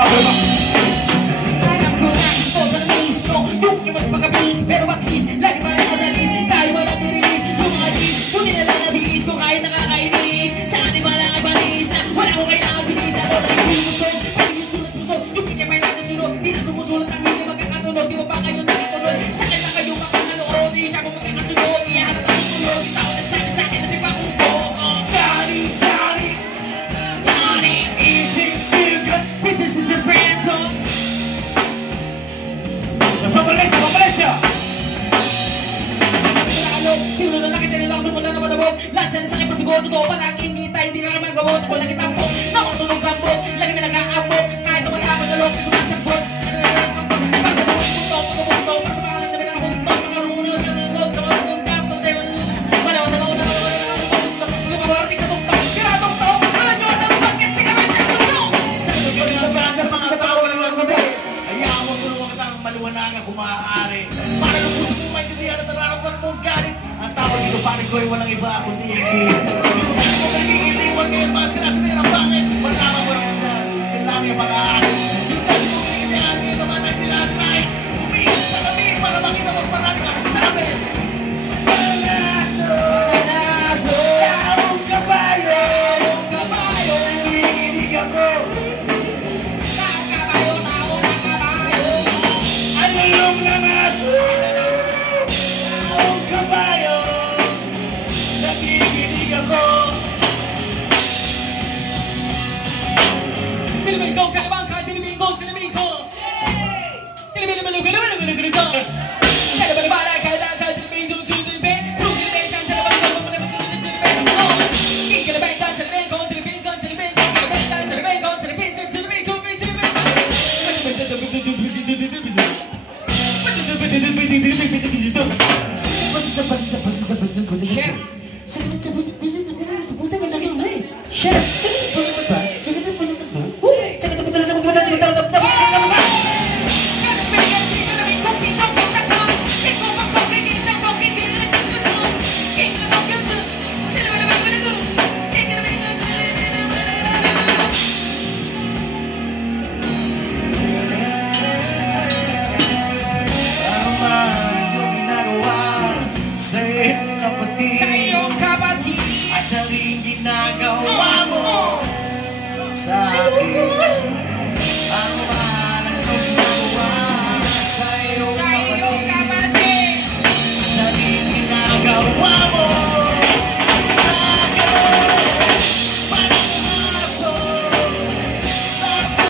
Alam ko na gusto sa namis mo yung magpagabis, pero at least lagi pa rin nasa list. Kahit walang nirilis yung mga G's, buti na lang nabis ko kahit nakakainis. Saka di ba lang ay panis na wala ko kailangan bilis. Ako lang yung gusto, pwede yung sulat-puso yung pinya may lang sunod. Di na sumusulat ang hindi magkakatunog. Di ba pa kayo nakituloy? Sakit na kayo makakanood. Di siya mo magkakasunod. Iyahanap ang tulog. Yung tao nagsabi sa akin na di pa kung Johnny, Johnny, Johnny eating sugar. But this is your friend song. From Malaysia, from Malaysia. Sino na nakita nila ako sa mula na matabot. Lahat sana sa akin pasigod. Totoo pa lang hindi tayo, hindi na kami magabot. Ako lang itambok, nakatulog kambok. Lagi may nag-aambok, kahit wala ako nalok. Sumasagot, para sa buhay puntok, pagkapuntok. Para sa mga lang namin nakabuntok. Mga rumulog, nanunod, kamarunong kampo. Malawa sa mauna, yung kawartik sa tuktok. Sira tuktok, wala nyo na lumag kasi kami nakunok. Sa mga tao lang lang kami. Hayaan mo tulungan kita ng maliwanagan kung maaari. Para ng puso mo maintindihan at nararamdaman mo galit. Ang tawag dito pare ko ay walang iba kundi igil. Yung tayo mo nagigiliwan ngayon mga sinasabi ng bakit. Malaman mo lang lang yung mga akin. Yung tayo mo nagigiliwan ngayon naman ay nilalay. Umigas sa labi para makita mas marami kasabi. Palaso, Palaso, taong kabayo, taong kabayo, nanginginig ako. taong kabayo, taong kabayo. Ang lulong ng aso, taong kabayo, nanginginig ako. Sino ba ikaw? Kakabang ka? Sino ba ikaw? Sino ba ikaw? Sino ba ikaw?